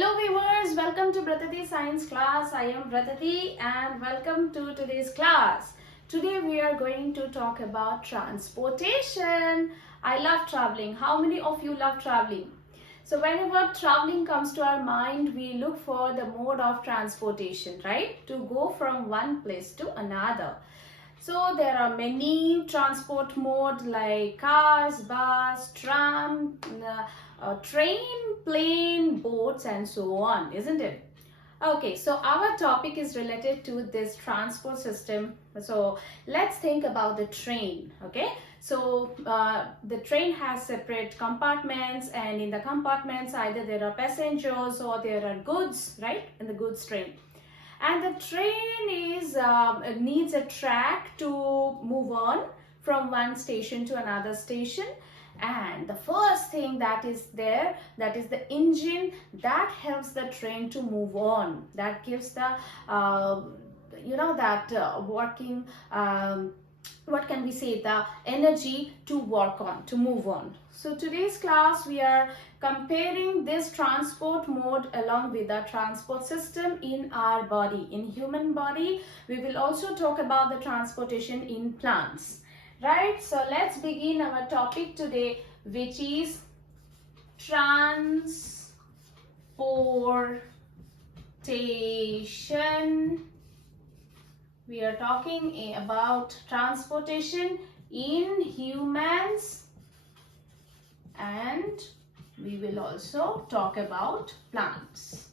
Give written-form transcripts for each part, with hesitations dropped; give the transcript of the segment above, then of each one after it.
Hello viewers, welcome to Bratati Science class. I am Bratati and welcome to today's class. Today we are going to talk about transportation. I love traveling. How many of you love traveling? So whenever traveling comes to our mind, we look for the mode of transportation, right? To go from one place to another. So there are many transport modes like cars, bus, tram, train, plane, boats and so on, isn't it? Okay, so our topic is related to this transport system. So let's think about the train, okay? So the train has separate compartments, and in the compartments either there are passengers or there are goods, right? In the goods train. And the train is needs a track to move on from one station to another station, and the first thing that is there, that is the engine that helps the train to move on, that gives the working what can we say, the energy to work on, to move on. So today's class we are comparing this transport mode along with the transport system in our body, in human body. We will also talk about the transportation in plants, right? So let's begin our topic today, which is transportation. We are talking about transportation in humans, and we will also talk about plants.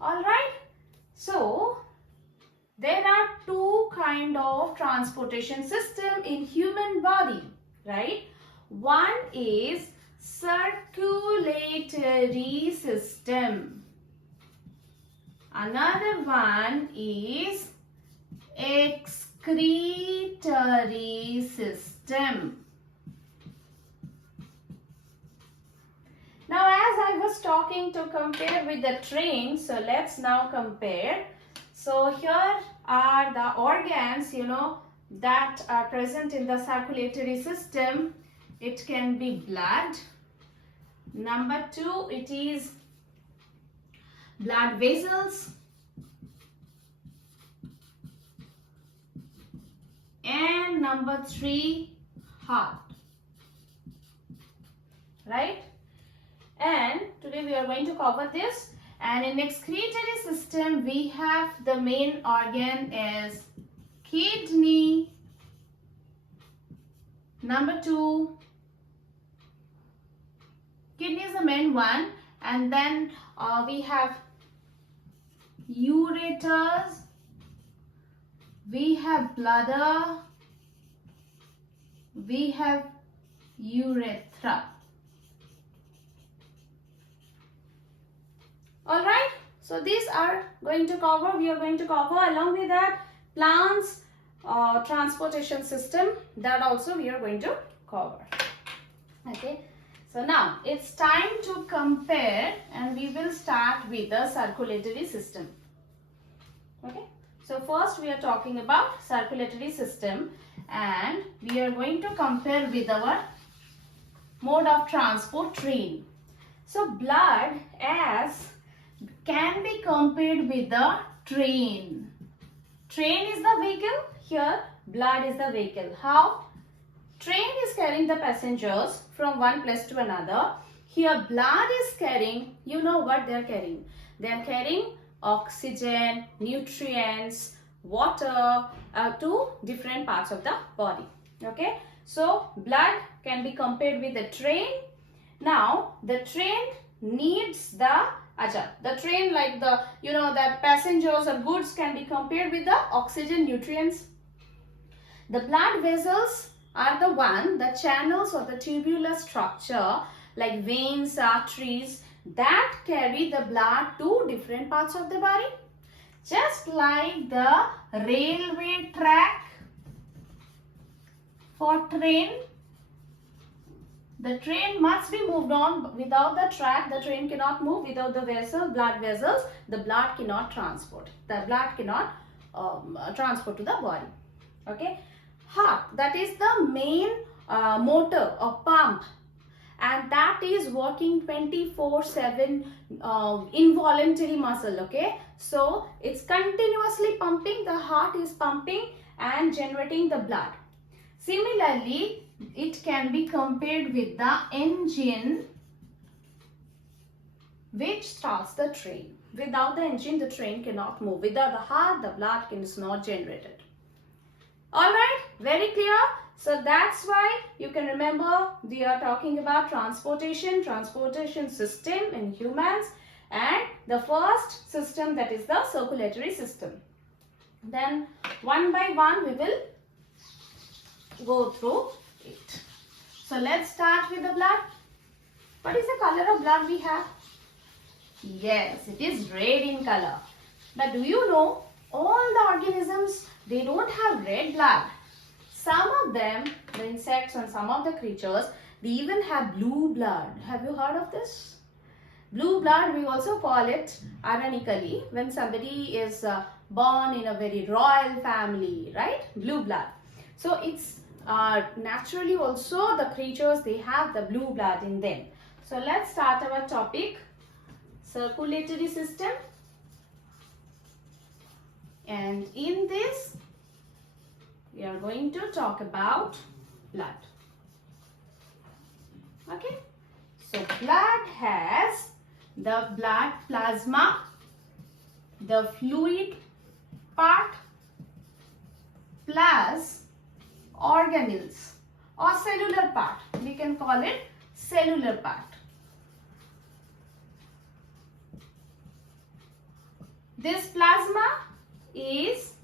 All right. So there are two kind of transportation system in human body, right? One is circulatory system. Another one is excretory system. Now, as I was talking to compare with the train, so let's now compare. So here are the organs, that are present in the circulatory system. It can be blood. Number two, it is blood vessels. And number three, heart. Right? And today we are going to cover this. And in excretory system, we have the main organ is kidney. Number two, kidney is the main one. And then we have ureters. We have bladder. We have urethra. All right. So these are going to cover. We are going to cover along with that plants, transportation system. That also we are going to cover. Okay. So now it's time to compare, and we will start with the circulatory system. Okay. So first we are talking about circulatory system, and we are going to compare with our mode of transport, train. So blood as can be compared with the train. Train is the vehicle, here blood is the vehicle. How? Train is carrying the passengers from one place to another. Here blood is carrying, you know what they are carrying? They are carrying oxygen, nutrients, water to different parts of the body. Okay, so blood can be compared with the train. Now the train needs the train, like the that passengers or goods can be compared with the oxygen, nutrients. The blood vessels are the channels or the tubular structure like veins, arteries, that carry the blood to different parts of the body. Just like the railway track for train, the train must be moved on. Without the track, the train cannot move. Without the blood vessels, the blood cannot transport. The blood cannot transport to the body. Okay. Heart, that is the main motor or pump, and that is working 24/7 involuntary muscle. Okay, so it's continuously pumping, the heart is pumping and generating the blood. Similarly, it can be compared with the engine which starts the train. Without the engine, the train cannot move. Without the heart, the blood is not generated. Alright, very clear? So that's why you can remember we are talking about transportation system in humans, and the first system, that is the circulatory system. Then one by one we will go through it. So let's start with the blood. What is the color of blood we have? Yes, it is red in color. But do you know, all the organisms, they don't have red blood. Some of them, the insects and some of the creatures, they even have blue blood. Have you heard of this? Blue blood, we also call it ironically when somebody is born in a very royal family, right? Blue blood. So it's naturally also the creatures, they have the blue blood in them. So let's start our topic, circulatory system. And in this, we are going to talk about blood. Okay. So blood has the blood plasma, the fluid part, plus organelles or cellular part. We can call it cellular part. This plasma is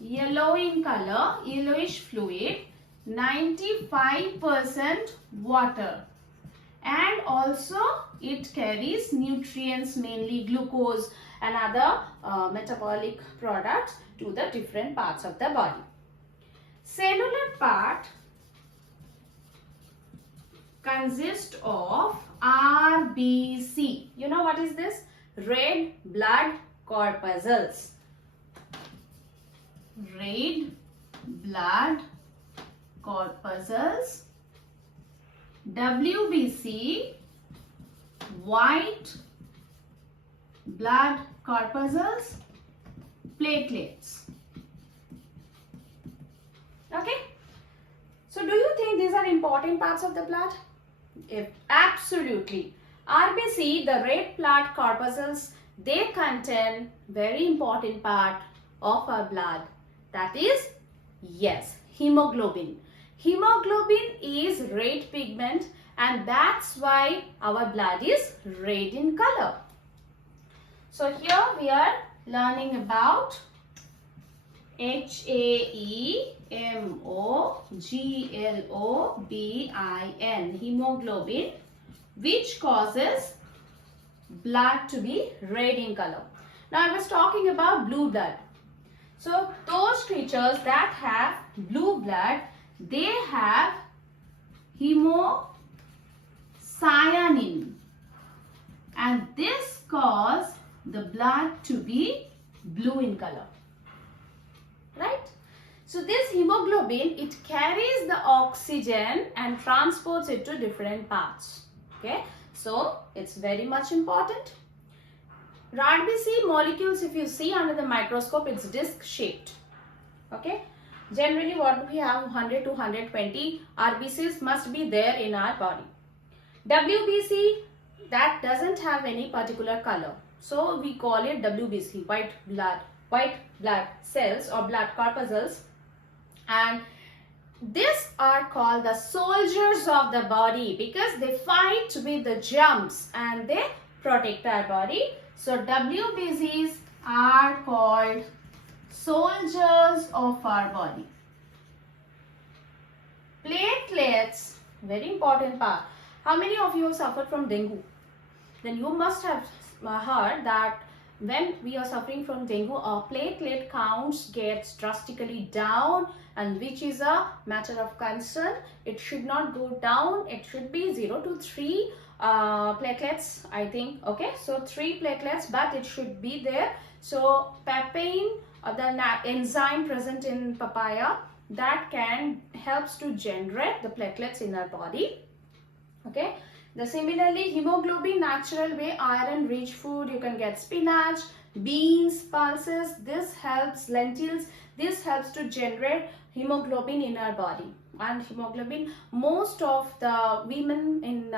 yellow in color, yellowish fluid, 95% water, and also it carries nutrients, mainly glucose and other metabolic products to the different parts of the body. Cellular part consists of RBC. You know what is this? Red blood corpuscles. Red blood corpuscles. WBC, white blood corpuscles, platelets. Okay. So do you think these are important parts of the blood? Absolutely. RBC, the red blood corpuscles, they contain very important part of our blood. That is, yes, hemoglobin. Hemoglobin is red pigment, and that's why our blood is red in color. So here we are learning about HAEMOGLOBIN, hemoglobin, which causes blood to be red in color. Now I was talking about blue blood. So those creatures that have blue blood, they have hemocyanin, and this causes the blood to be blue in color. Right? So this hemoglobin, it carries the oxygen and transports it to different parts. Okay? So it's very much important. RBC molecules, if you see under the microscope, it's disc shaped. Okay? Generally what we have, 100 to 120 RBCs must be there in our body. WBC, that doesn't have any particular color. So we call it WBC, white blood cells or blood corpuscles. And these are called the soldiers of the body because they fight with the germs and they protect our body. So WBCs are called soldiers of our body. Platelets, very important part. How many of you have suffered from dengue? Then you must have heard that when we are suffering from dengue, our platelet counts gets drastically down, and which is a matter of concern. It should not go down. It should be 0 to 3 platelets, I think. Okay, so 3 platelets, but it should be there. So papain, the enzyme present in papaya, that helps to generate the platelets in our body. Okay. Similarly, hemoglobin, natural way, iron rich food. You can get spinach, beans, pulses. This helps, lentils. This helps to generate hemoglobin in our body. And hemoglobin, most of the women in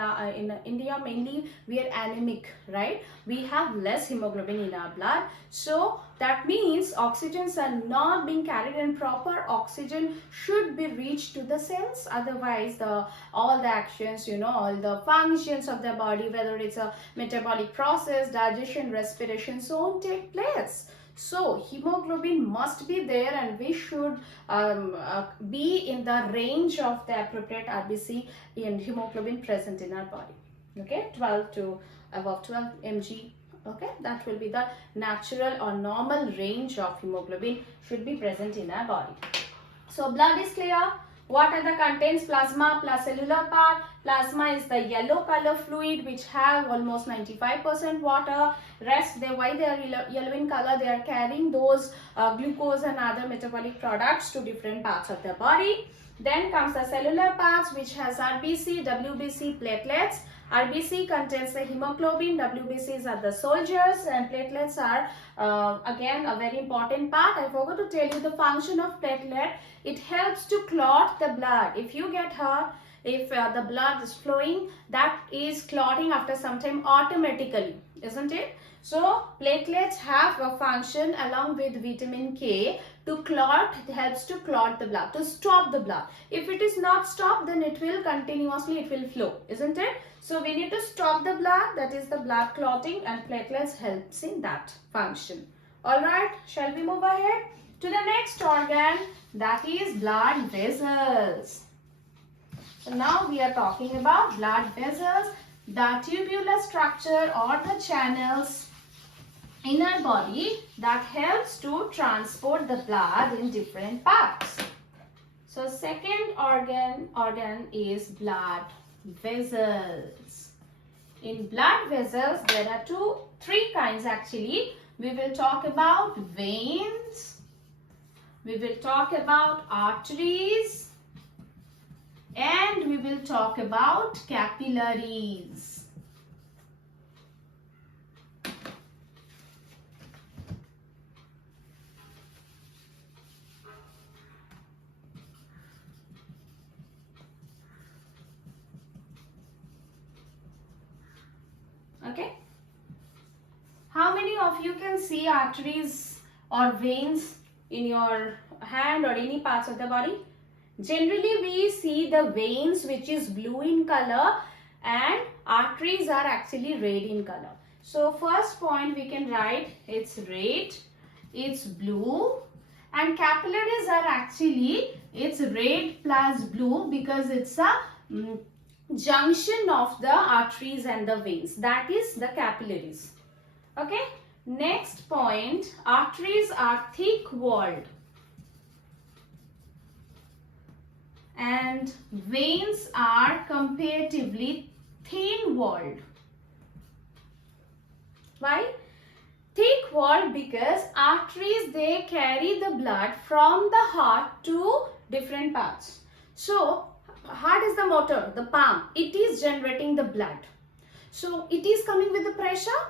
India mainly, we are anemic, right? We have less hemoglobin in our blood. So that means oxygens are not being carried, and proper oxygen should be reached to the cells. Otherwise, all the actions, you know, all the functions of the body, whether it's a metabolic process, digestion, respiration, so on, take place. So hemoglobin must be there, and we should be in the range of the appropriate RBC and hemoglobin present in our body. Okay, 12 to above 12 mg. Okay, that will be the natural or normal range of hemoglobin should be present in our body. So blood is clear. What are the contents? Plasma plus cellular part. Plasma is the yellow color fluid which have almost 95% water. Rest, why they are yellow in color? They are carrying those glucose and other metabolic products to different parts of the body. Then comes the cellular parts which has RBC, WBC, platelets. RBC contains the hemoglobin, WBCs are the soldiers, and platelets are again a very important part. I forgot to tell you the function of platelet. It helps to clot the blood. If you get hurt, if the blood is flowing, that is clotting after some time automatically, isn't it? So platelets have a function along with vitamin K to clot. It helps to clot the blood, to stop the blood. If it is not stopped, then it will continuously, it will flow, isn't it? So we need to stop the blood, that is the blood clotting, and platelets helps in that function. Alright, shall we move ahead to the next organ, that is blood vessels. So now we are talking about blood vessels, the tubular structure or the channels in our body that helps to transport the blood in different parts. So second organ is blood vessels. In blood vessels, there are three kinds actually. We will talk about veins, we will talk about arteries, and we will talk about capillaries. Okay. How many of you can see arteries or veins in your hand or any parts of the body? Generally, we see the veins which is blue in color, and arteries are actually red in color. So first point we can write, it's red, it's blue, and capillaries are actually, it's red plus blue because it's a junction of the arteries and the veins, that is the capillaries. Okay, next point, arteries are thick walled and veins are comparatively thin walled. Why? Thick walled because arteries, they carry the blood from the heart to different parts. So heart is the motor, the pump, it is generating the blood. So it is coming with the pressure.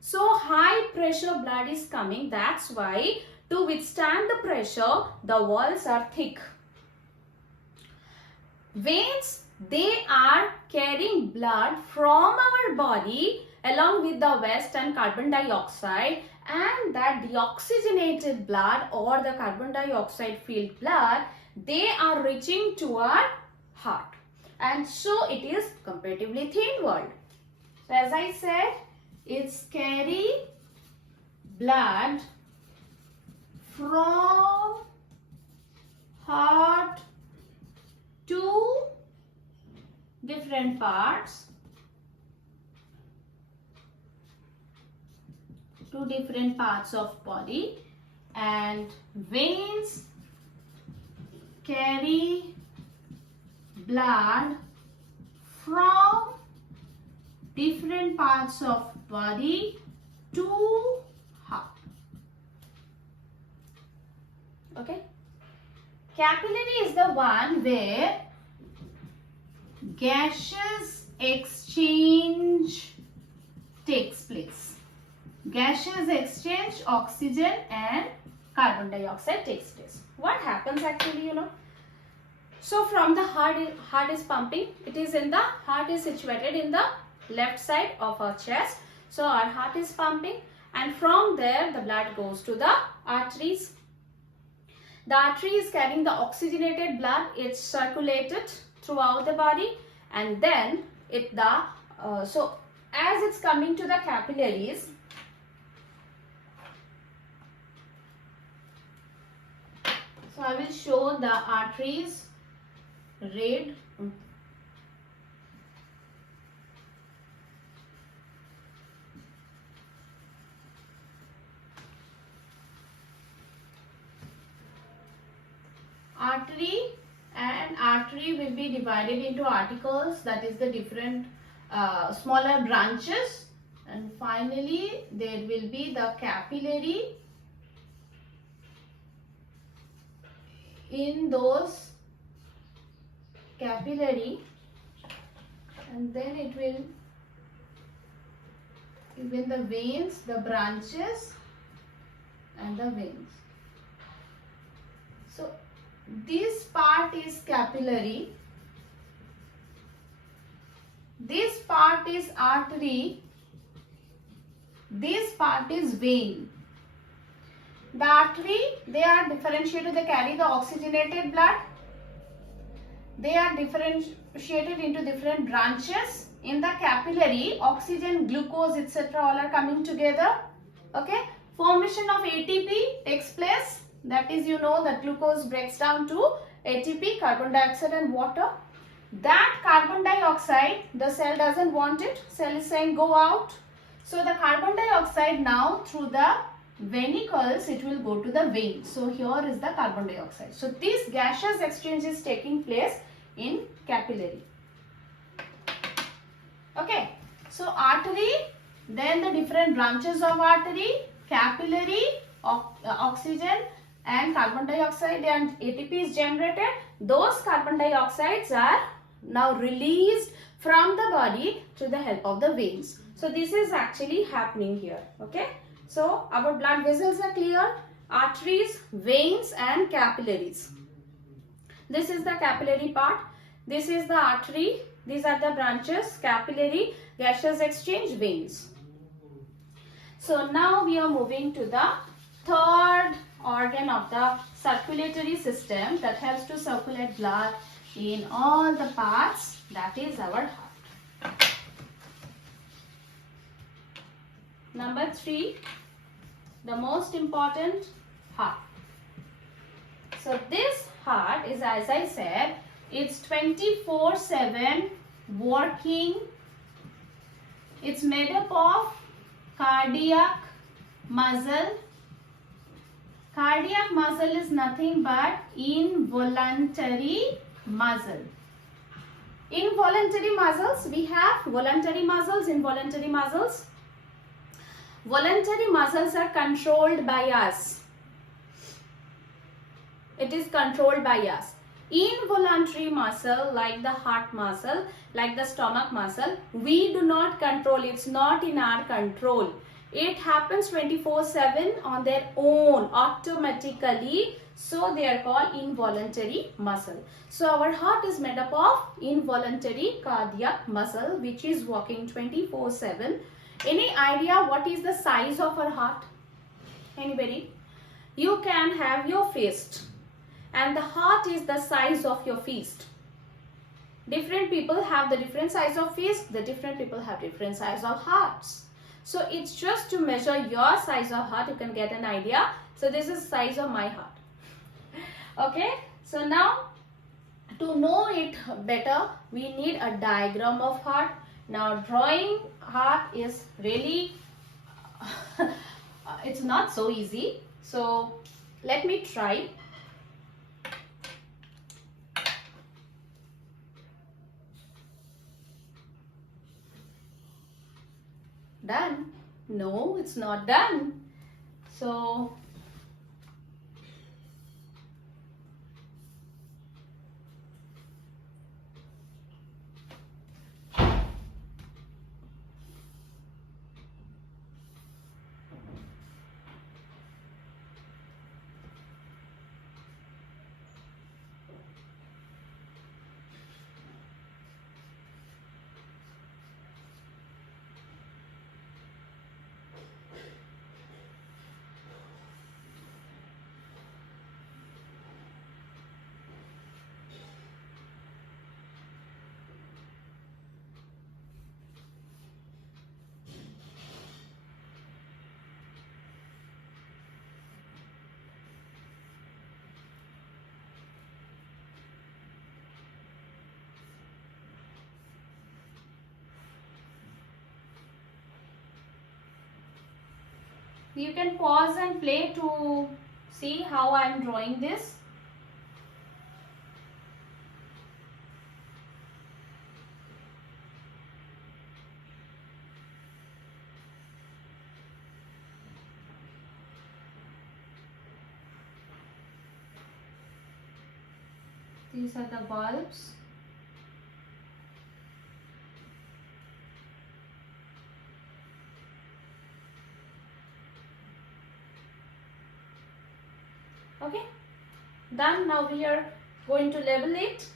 So high pressure blood is coming. That's why to withstand the pressure, the walls are thick. Veins, they are carrying blood from our body along with the waste and carbon dioxide, and that deoxygenated blood or the carbon dioxide filled blood, they are reaching to our heart, and so it is comparatively thin walled. So as I said, it's carry blood from heart to different parts, of body, and veins carry blood from different parts of body to heart. Okay. Capillary is the one where gaseous exchange takes place. Gaseous exchange, oxygen and carbon dioxide takes place. What happens actually, you know? So from the heart is pumping. Heart is situated in the left side of our chest. So our heart is pumping, and from there the blood goes to the arteries. The artery is carrying the oxygenated blood. It's circulated throughout the body, and then so as it's coming to the capillaries, so I will show the arteries red. Artery will be divided into articles, that is the different smaller branches, and finally there will be the capillary. In those capillary, and then it will even the veins, the branches and the veins. So this part is capillary, this part is artery, this part is vein. The artery, they are differentiated, they carry the oxygenated blood. They are differentiated into different branches. In the capillary, oxygen, glucose, etc. all are coming together. Okay. Formation of ATP takes place. That is, you know, that glucose breaks down to ATP, carbon dioxide and water. That carbon dioxide, the cell doesn't want it. Cell is saying go out. So the carbon dioxide now through the venicles, it will go to the vein. So here is the carbon dioxide. So this gaseous exchange is taking place in capillary. Okay. So artery, then the different branches of artery, capillary, oxygen and carbon dioxide and ATP is generated. Those carbon dioxides are now released from the body to the help of the veins. So this is actually happening here. Okay. So our blood vessels are clear, arteries, veins and capillaries. This is the capillary part. This is the artery. These are the branches, capillary, gaseous exchange, veins. So now we are moving to the third organ of the circulatory system that helps to circulate blood in all the parts, that is our heart. Number 3, the most important, heart. So this heart is, as I said, it's 24/7 working. It's made up of cardiac muscle. Cardiac muscle is nothing but involuntary muscle. Involuntary muscles, we have voluntary muscles, involuntary muscles. Voluntary muscles are controlled by us. It is controlled by us. Involuntary muscle, like the heart muscle, like the stomach muscle, we do not control. It's not in our control. It happens 24/7 on their own, automatically. So they are called involuntary muscle. So our heart is made up of involuntary cardiac muscle, which is working 24/7. Any idea what is the size of our heart? Anybody? You can have your fist, and the heart is the size of your fist. Different people have the different size of fist. The different people have different size of hearts. So it's just to measure your size of heart, you can get an idea. So this is size of my heart. Okay. So now to know it better, we need a diagram of heart. Now drawing heart is really, it's not so easy. So let me try. Done? No, it's not done. So You can pause and play to see how I am drawing this. These are the bulbs. Okay, done. Now we are going to label it.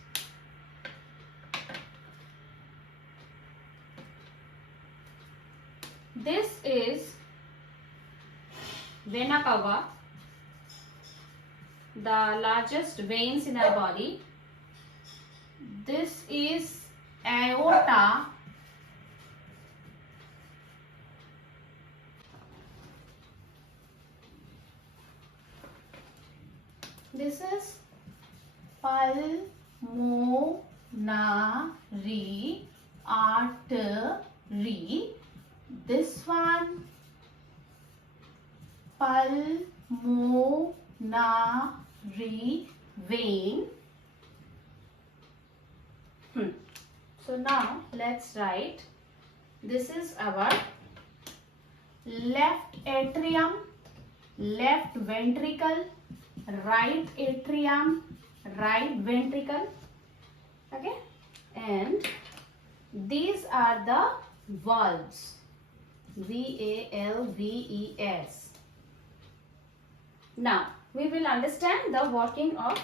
This is vena cava, the largest veins in our body. This is aorta. This is pulmonary artery. This one pulmonary vein. So now let's write. This is our left atrium, left ventricle, right atrium, right ventricle. Okay, and these are the valves. VALVES. Now we will understand the working of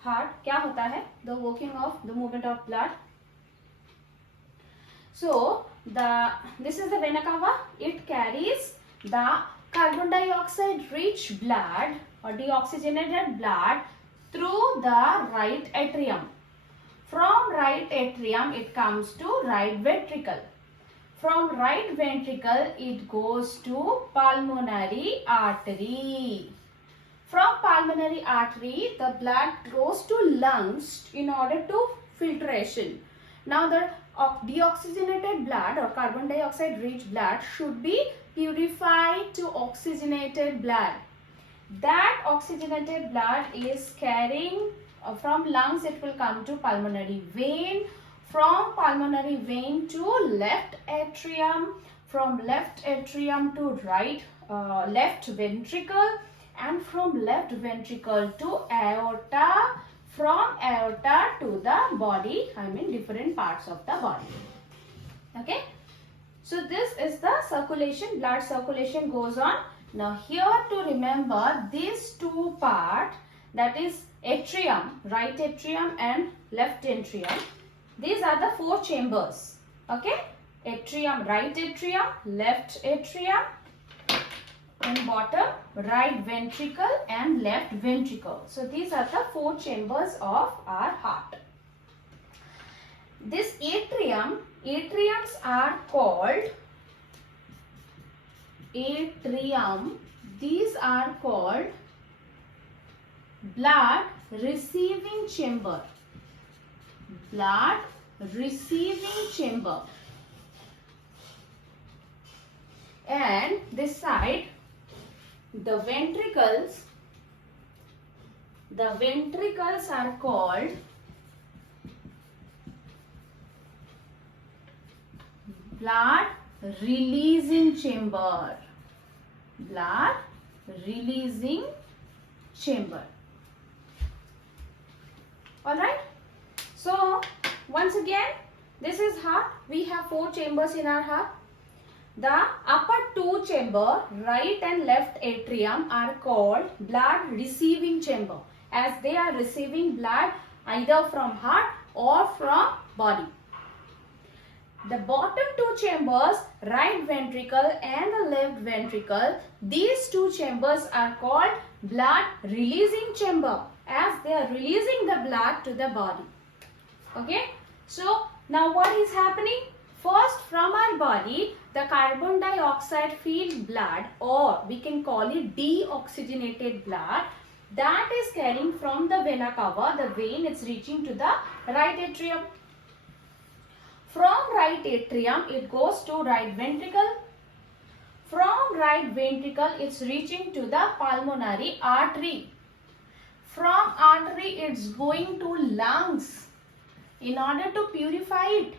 heart. क्या होता है? The working of the movement of blood. So this is the vena cava. It carries the carbon dioxide rich blood or deoxygenated blood through the right atrium. From right atrium it comes to right ventricle. From right ventricle it goes to pulmonary artery. From pulmonary artery the blood goes to lungs in order to filtration. Now the deoxygenated blood or carbon dioxide rich blood should be purified to oxygenated blood. That oxygenated blood is carrying from lungs, it will come to pulmonary vein. From pulmonary vein to left atrium, from left atrium to left ventricle, and from left ventricle to aorta, from aorta to the body, I mean different parts of the body. Okay, so this is the circulation, blood circulation goes on. Now here to remember these two parts, that is atrium, right atrium and left atrium. These are the four chambers. Okay, atrium, right atrium, left atrium, and bottom right ventricle and left ventricle. So these are the four chambers of our heart. This atriums are called atrium. These are called blood receiving chamber. Blood receiving chamber. And this side, the ventricles are called blood releasing chamber. Blood releasing chamber. Alright. So once again, this is heart. We have four chambers in our heart. The upper two chamber, right and left atrium, are called blood receiving chamber, as they are receiving blood either from heart or from body. The bottom two chambers, right ventricle and the left ventricle, these two chambers are called blood releasing chamber, as they are releasing the blood to the body. Okay, so now what is happening? First, from our body, the carbon dioxide filled blood, or we can call it deoxygenated blood, that is carrying from the vena cava, the vein, it's reaching to the right atrium. From right atrium, it goes to right ventricle. From right ventricle, it's reaching to the pulmonary artery. From artery, it's going to lungs in order to purify it.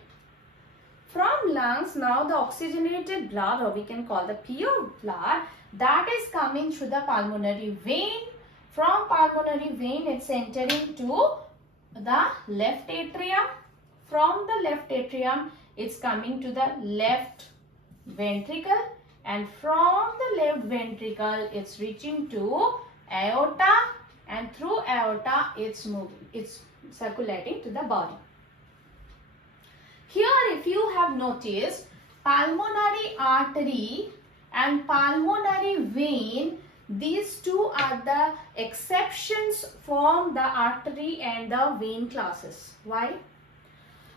From lungs, now the oxygenated blood, or we can call the pure blood, that is coming through the pulmonary vein. From pulmonary vein, it's entering to the left atrium. From the left atrium, it's coming to the left ventricle, and from the left ventricle, it's reaching to aorta, and through aorta, it's circulating to the body. Here, if you have noticed, pulmonary artery and pulmonary vein, these two are the exceptions from the artery and the vein classes. Why?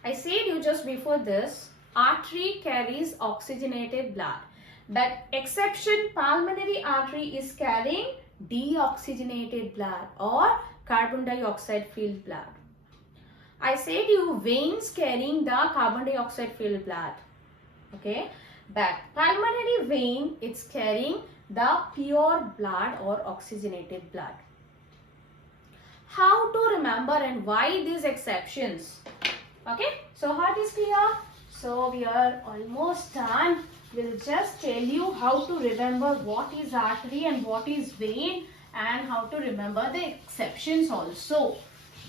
I said you just before this, artery carries oxygenated blood, but exception pulmonary artery is carrying deoxygenated blood or carbon dioxide filled blood. I said you veins carrying the carbon dioxide filled blood, okay, but pulmonary vein, it's carrying the pure blood or oxygenated blood. How to remember and why these exceptions? Okay, so heart is clear. So we are almost done. We'll just tell you how to remember what is artery and what is vein, and how to remember the exceptions also.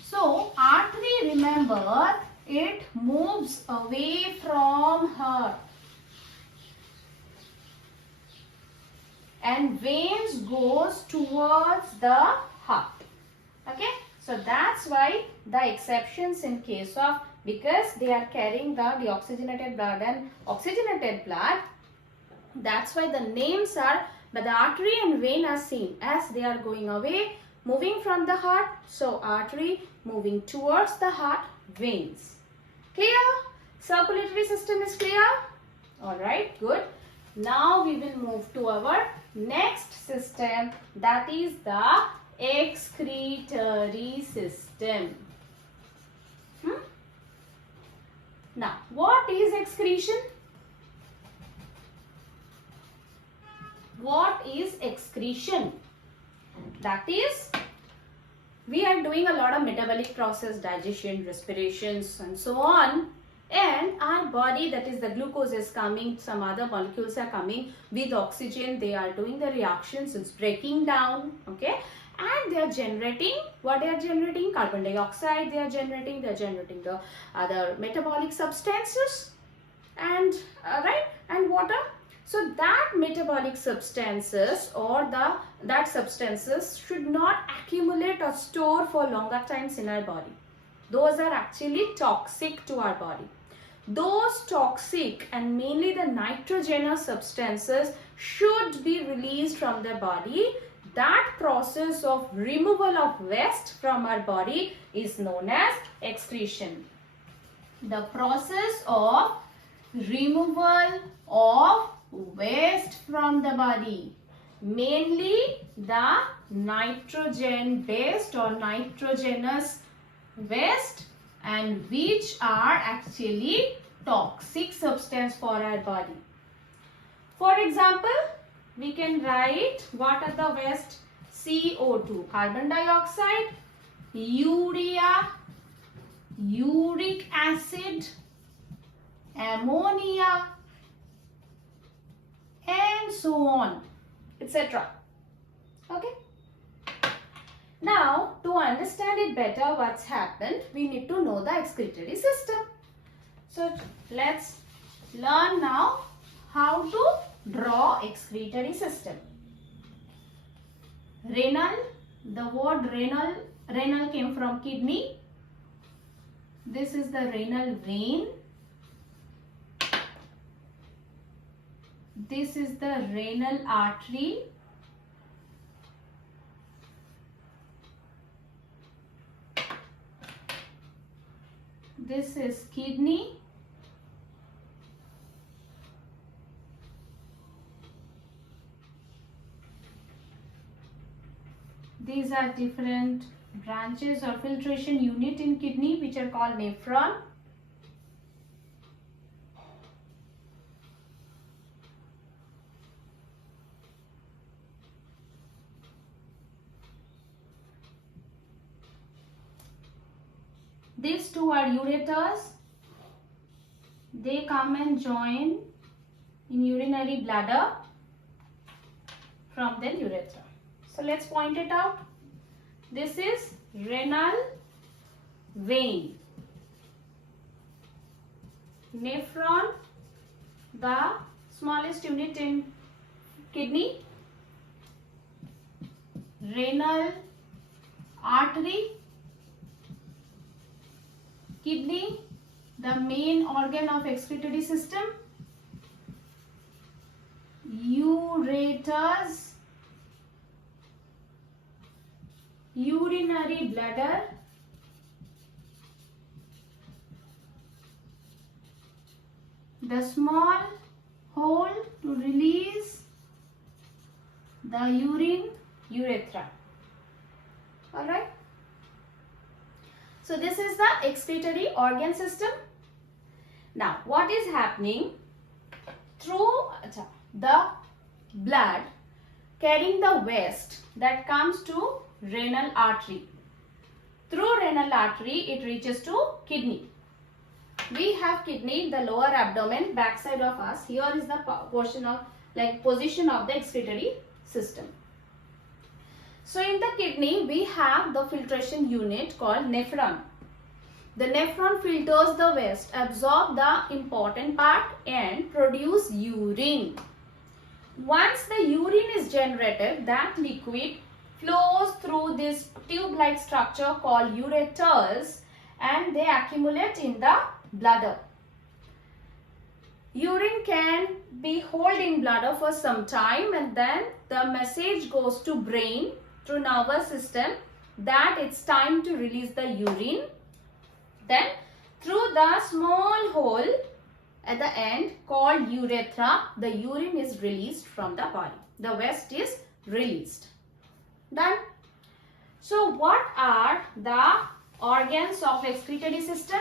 So artery, remember, it moves away from heart, and veins goes towards the heart. Okay, so that's why the exceptions in case of, because they are carrying the deoxygenated blood and oxygenated blood, that's why the names are, but the artery and vein are same as they are going away, moving from the heart. So artery moving towards the heart, veins. Clear? Circulatory system is clear? Alright, good. Now we will move to our next system, that is the excretory system. Now, what is excretion? What is excretion? That is, we are doing a lot of metabolic process, digestion, respirations and so on, and our body, that is the glucose is coming, some other molecules are coming with oxygen, they are doing the reactions, it's breaking down, okay, and they are generating, what they are generating? Carbon dioxide they are generating the other metabolic substances and right, and water. So that metabolic substances or that substances should not accumulate or store for longer times in our body. Those are actually toxic to our body. Those toxic and mainly the nitrogenous substances should be released from the body. That process of removal of waste from our body is known as excretion. The process of removal of waste from the body, mainly the nitrogen based or nitrogenous waste, and which are actually toxic substance for our body. For example, we can write what are the waste? CO2, carbon dioxide, urea, uric acid, ammonia, and so on, etc. Okay. Now, to understand it better what's happened, we need to know the excretory system. So, let's learn now how to draw excretory system. Renal, the word renal came from kidney. This is the renal vein. This is the renal artery. This is kidney. These are different branches or filtration unit in kidney which are called nephron. these two are ureters. They come and join in urinary bladder from the urethra. So let's point it out. This is renal vein. Nephron, the smallest unit in kidney. Renal artery. Kidney, the main organ of excretory system. Ureters, urinary bladder. The small hole to release the urine, urethra. Alright. So this is the excretory organ system. Now what is happening? Through the blood carrying the waste that comes to renal artery. Through renal artery it reaches to kidney. We have kidney in the lower abdomen, backside of us. Here is the portion of position of the excretory system. So in the kidney we have the filtration unit called nephron. The nephron filters the waste, absorb the important part and produce urine. Once the urine is generated, that liquid flows through this tube-like structure called ureters and they accumulate in the bladder. Urine can be held in bladder for some time and then the message goes to brain through nervous system that it's time to release the urine. Then through the small hole at the end called urethra, the urine is released from the body. The waste is released. Done. So what are the organs of excretory system?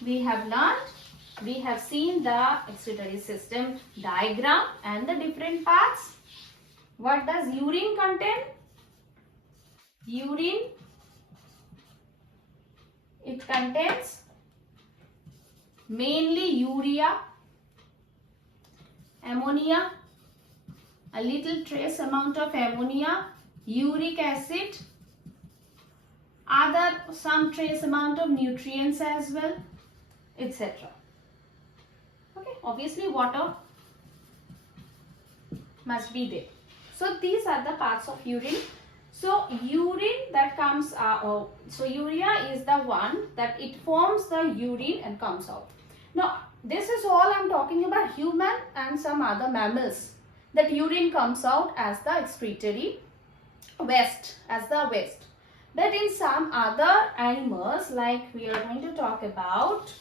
We have learned, we have seen the excretory system diagram and the different parts. What does urine contain? Urine, it contains mainly urea, ammonia, a little trace amount of ammonia, uric acid, some trace amount of nutrients as well, etc. Okay, obviously water must be there. So these are the parts of urine. So urine that comes, so urea is the one that it forms the urine and comes out. Now this is all I'm talking about human and some other mammals, that urine comes out as the excretory waste, But in some other animals, like we are going to talk about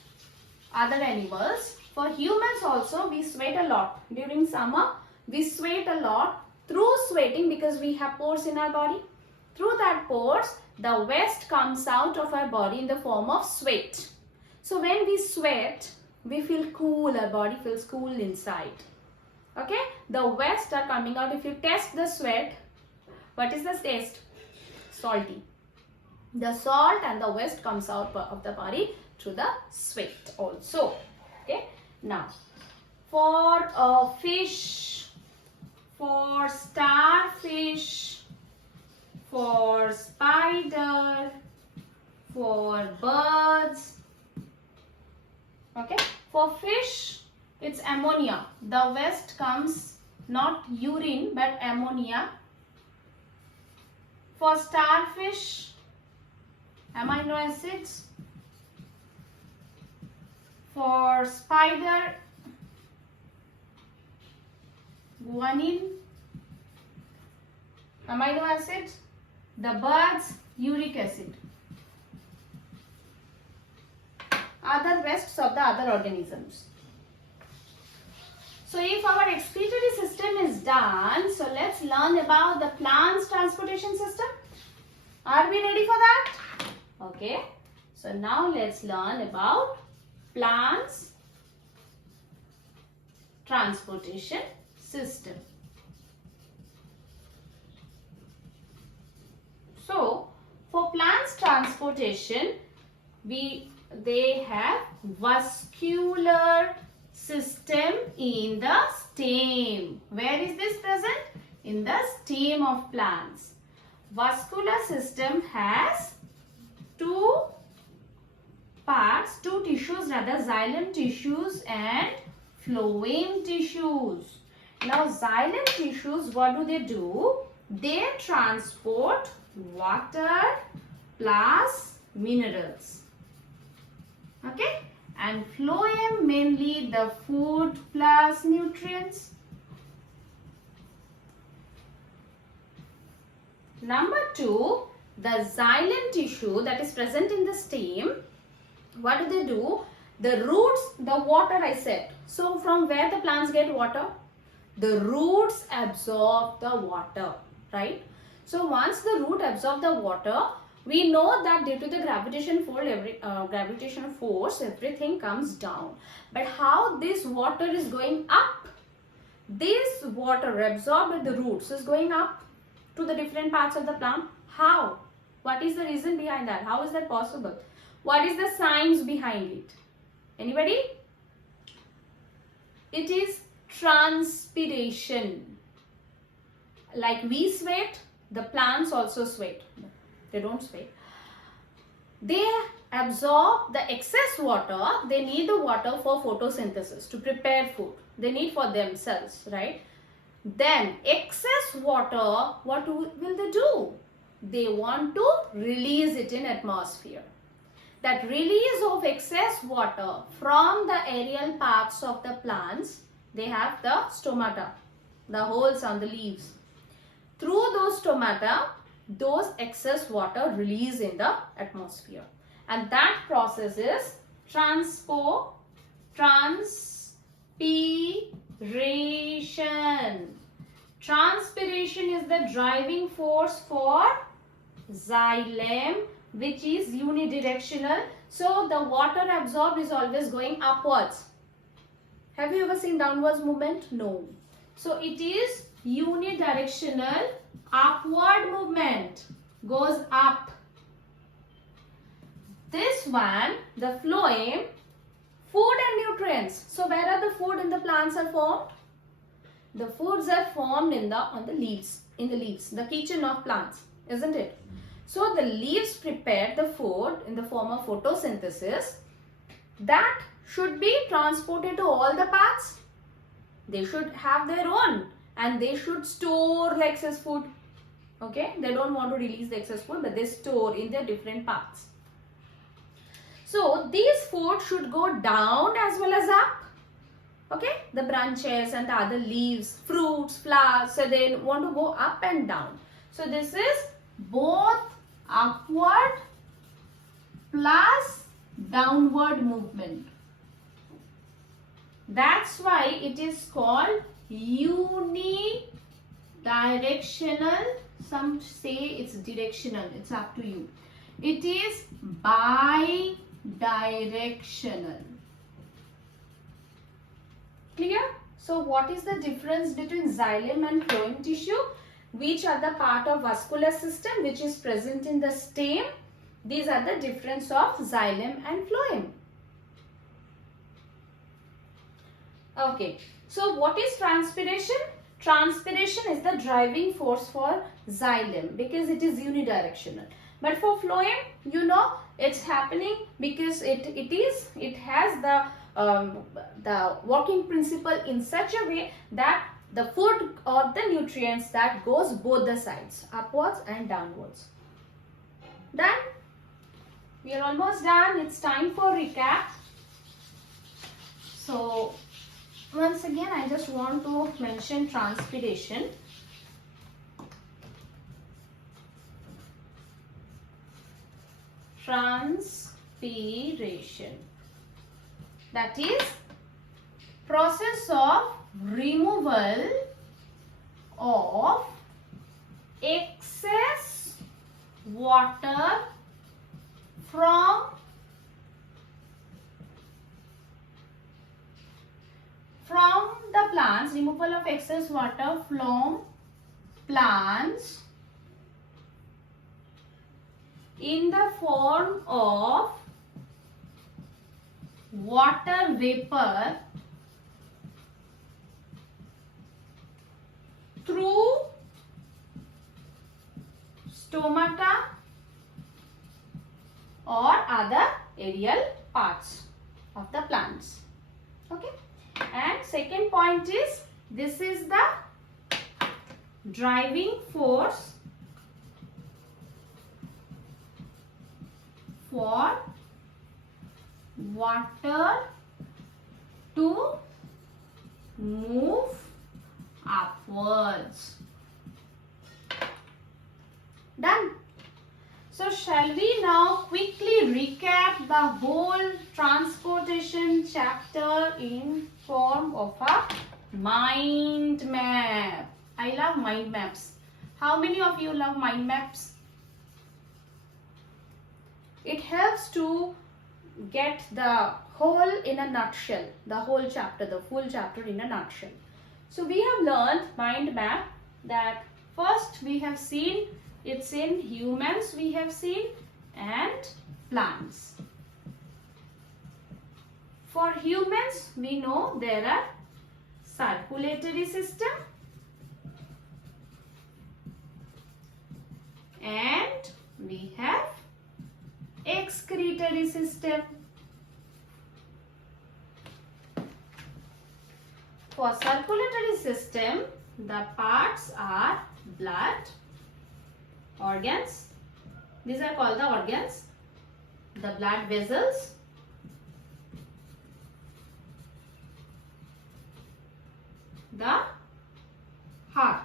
other animals, for humans also we sweat a lot. During summer we sweat a lot. Through sweating, because we have pores in our body, through that pores the waste comes out of our body in the form of sweat. So when we sweat we feel cool, our body feels cool inside. Okay, the waste are coming out. If you test the sweat, what is the taste? Salty. The salt and the waste comes out of the body through the sweat also. Okay, now for fish, for starfish, for spider, for birds. Okay, for fish it's ammonia. The waste comes not urine but ammonia. For starfish, amino acids. For spider, guanine, amino acids. The birds, uric acid. Other wastes of the other organisms. So if our excretory system is done, so let's learn about the plants transportation system. Are we ready for that? Okay. So now let's learn about plants transportation system. So for plants transportation, they have vascular system in the stem. Where is this present? In the stem of plants. Vascular system has two parts, two tissues rather, xylem tissues and phloem tissues. Now xylem tissues, what do? They transport water plus minerals. Okay, and phloem mainly the food plus nutrients. Number 2, the xylem tissue that is present in the stem, what do? The roots, the water I said. So from where the plants get water? The roots absorb the water, right? So once the root absorb the water, we know that due to the gravitational force, everything comes down. But how this water is going up? This water absorbed at the roots is going up to the different parts of the plant. How? What is the reason behind that? How is that possible? What is the science behind it? Anybody? It is transpiration. Like we sweat, the plants also sweat. They don't sweat. They absorb the excess water. They need the water for photosynthesis, to prepare food. They need for themselves, right? Then excess water, what will they do? They want to release it in atmosphere. That release of excess water from the aerial parts of the plants, they have the stomata, the holes on the leaves. Through those stomata, those excess water release in the atmosphere. And that process is transpiration. Transpiration is the driving force for xylem, which is unidirectional. So the water absorbed is always going upwards. Have you ever seen downwards movement? No. So it is unidirectional upward movement. Goes up. This one, the phloem, food and nutrients. So where are the food in the plants are formed? The foods are formed on the leaves, the kitchen of plants, isn't it? So the leaves prepare the food in the form of photosynthesis. That should be transported to all the parts. They should have their own and they should store the excess food. Okay, they don't want to release the excess food, but they store in their different parts. So these food should go down as well as up. Okay, the branches and the other leaves, fruits, flowers, so they want to go up and down. So this is both upward plus downward movement. That's why it is called unidirectional. Some say it's directional. It's up to you. It is bidirectional. Clear? So what is the difference between xylem and phloem tissue? Which are the part of vascular system which is present in the stem? These are the difference of xylem and phloem. Okay. So what is transpiration? Transpiration is the driving force for xylem because it is unidirectional. But for phloem, you know, it's happening because it has the working principle in such a way that the food or the nutrients that goes both the sides, upwards and downwards. Done? We are almost done. It's time for recap. So once again, I just want to mention transpiration. Transpiration. That is process of removal of excess water from the plants, removal of excess water from plants in the form of water vapor through stomata or other aerial parts of the plants. Okay. And second point is, this is the driving force for water to move upwards. Done. So shall we now quickly recap the whole transportation chapter in form of a mind map. I love mind maps. How many of you love mind maps? It helps to get the whole in a nutshell, the whole chapter, the full chapter in a nutshell. So we have learned mind map, that first we have seen it's in humans, we have seen, and plants. For humans, we know there are circulatory system and we have excretory system. For circulatory system, the parts are blood, organs, these are called the organs, the blood vessels, the heart.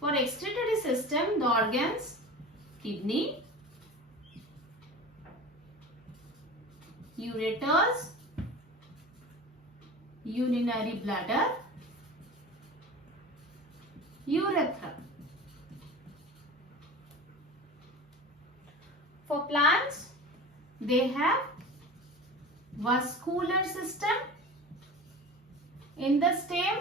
For excretory system, the organs, kidney, ureters, urinary bladder, urethra. For plants, they have vascular system in the stem,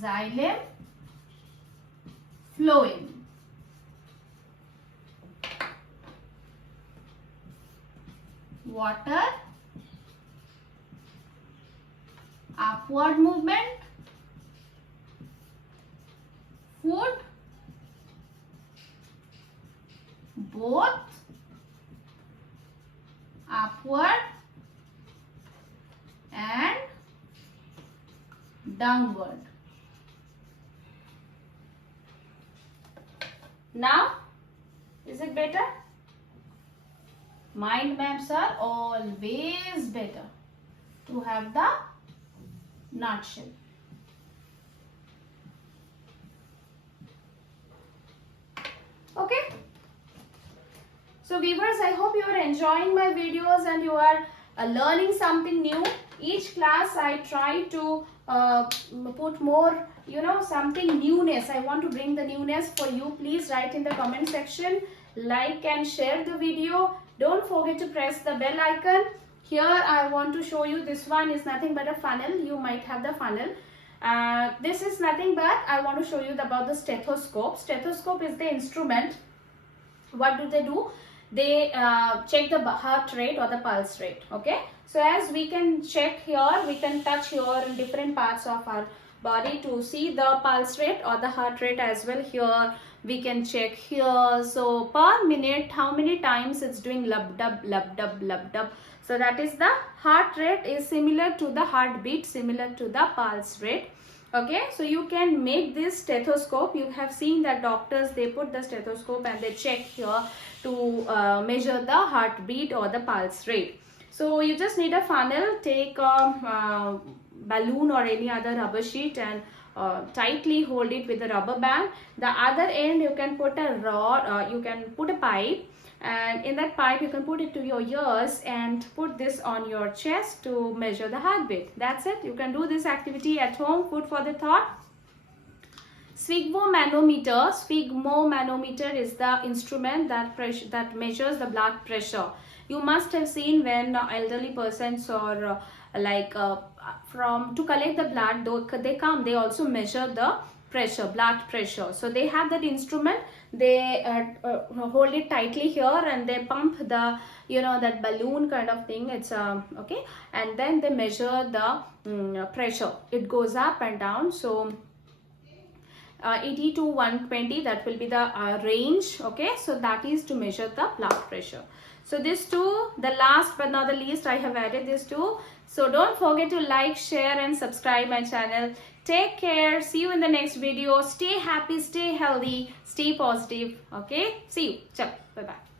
xylem, phloem. Water, upward movement, food, both upward and downward. Now, is it better? Mind maps are always better to have the nutshell. Okay. So viewers, I hope you are enjoying my videos and you are learning something new. Each class I try to put more, something newness. I want to bring the newness for you. Please write in the comment section, like and share the video. Don't forget to press the bell icon. Here I want to show you, this one is nothing but a funnel. You might have the funnel. This is nothing but, I want to show you about the stethoscope. Stethoscope is the instrument. What do? They check the heart rate or the pulse rate. Okay. So as we can check here, we can touch here in different parts of our body to see the pulse rate or the heart rate as well. Here we can check here. So per minute, how many times it's doing lub dub, lub dub, lub dub. So that is the heart rate is similar to the heartbeat, similar to the pulse rate. Okay, so you can make this stethoscope. You have seen that doctors, they put the stethoscope and they check here to measure the heartbeat or the pulse rate. So you just need a funnel, take a balloon or any other rubber sheet and tightly hold it with a rubber band. The other end you can put a rod, you can put a pipe, and in that pipe you can put it to your ears and put this on your chest to measure the heartbeat. That's it. You can do this activity at home. Food for the thought. Sphygmomanometer. Sphygmomanometer is the instrument that measures the blood pressure. You must have seen when elderly persons or to collect the blood, they come, they also measure the pressure, blood pressure. So they have that instrument, they hold it tightly here and they pump the, you know, that balloon kind of thing. It's okay, and then they measure the pressure. It goes up and down. So 80 to 120, that will be the range. Okay, so that is to measure the blood pressure. So these two, the last but not the least, I have added these two. So don't forget to like, share and subscribe my channel. Take care. See you in the next video. Stay happy, stay healthy, stay positive. Okay, see you. Ciao. Bye bye.